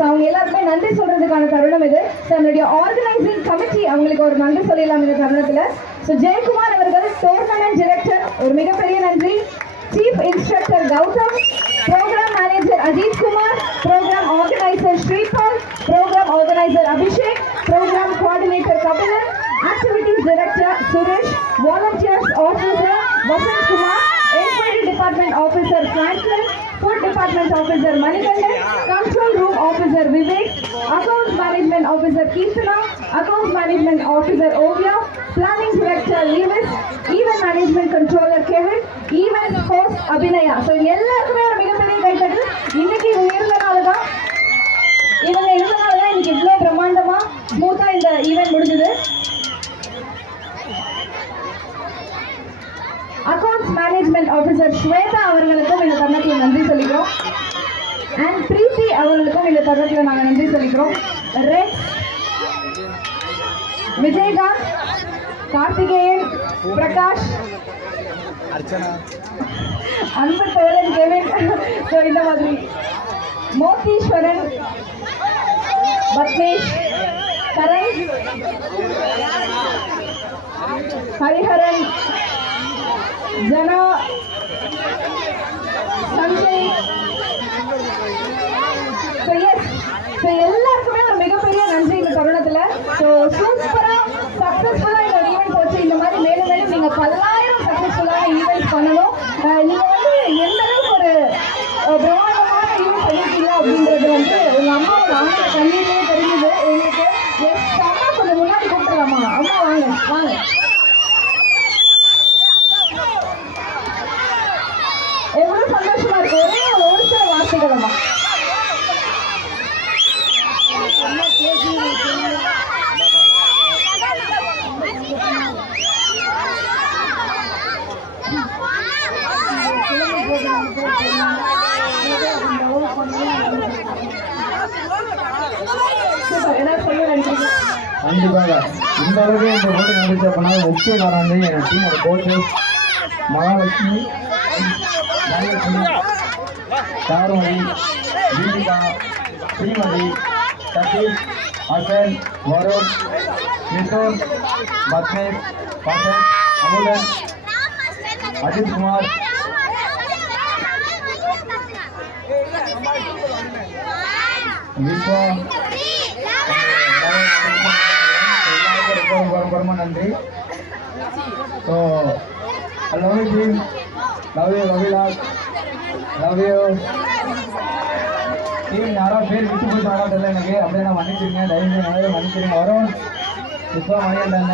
So அவங்க எல்லாருக்குமே நன்றி சொல்றதுக்கான தருணம் இது ஸோ நம்மளுடைய ஆர்கனைசிங் கமிட்டி அவங்களுக்கு ஒரு நன்றி சொல்லிடலாம் இந்த தருணத்தில் ஸோ ஜெயக்குமார் அவர்கள் டோர்னமெண்ட் டிரெக்டர் ஒரு மிகப்பெரிய நன்றி Chief Instructor Gautam, Program Manager Ajit Kumar, Program Organizer Shripal, Program Organizer Abhishek, Program Coordinator Kapilan, Activities Director Suresh, Volunteers Officer Vasant Kumar, Enquiry Department Officer Franklin, Food Department Officer Manikandan, officer Vivek accounts management officer Keerthana accounts management officer Oviya planning director Lewis event management controller Kevin event host Abinaya so எல்லாருக்குமே ஒரு மிகப்பெரிய கைத்தட்டு இன்னைக்கு இவங்க இருந்தனால தான் இவங்க இருந்தனால தான் இன்னைக்கு இவ்வளோ பிரம்மாண்டமாக ஸ்மூத்தாக இந்த ஈவெண்ட் முடிஞ்சது. அக்கௌண்ட்ஸ் மேனேஜ்மெண்ட் ஆஃபீஸர் ஸ்வேதா அவர்களுக்கும் இந்த தன்னத்தையும் நன்றி. அவர்களுக்கும் இந்த தருணத்தில் நாங்கள் நன்றி சொல்லிக்கிறோம் ரெட் விஜயகாந்த் கார்த்திகேயன் பிரகாஷ் அன்பு தோழன் கெவின் ஸோ இந்த மாதிரி மோத்தீஸ்வரன் பத்மேஷ் கரண் ஹரிஹரன் ஜனா 快 கண்டிப்பாக இந்த அளவுக்கு இந்த போட்டி நடந்துச்சு அப்படின்னா முக்கிய காரணம் வந்து என் டீமோட கோச்சஸ் மகாலட்சுமி தனலட்சுமி தாருமதி தீபிகா ஸ்ரீமதி சதீஷ் அசன் வருண் மிதுன் பத்மேஷ் பசன் அமுலன் அஜித் குமார் விஸ்வா ரொம்ப ரொம்ப ரொம்ப நன்றி. So love you team love you love Ravilal love you team யாரோ பேர் விட்டு போயிட்டு வராதில்ல எனக்கு. அப்படியே நான் மன்னிச்சிருங்க தயவு செய்து மன்னிச்சிருங்க வரும். இப்போ மணிகண்டன்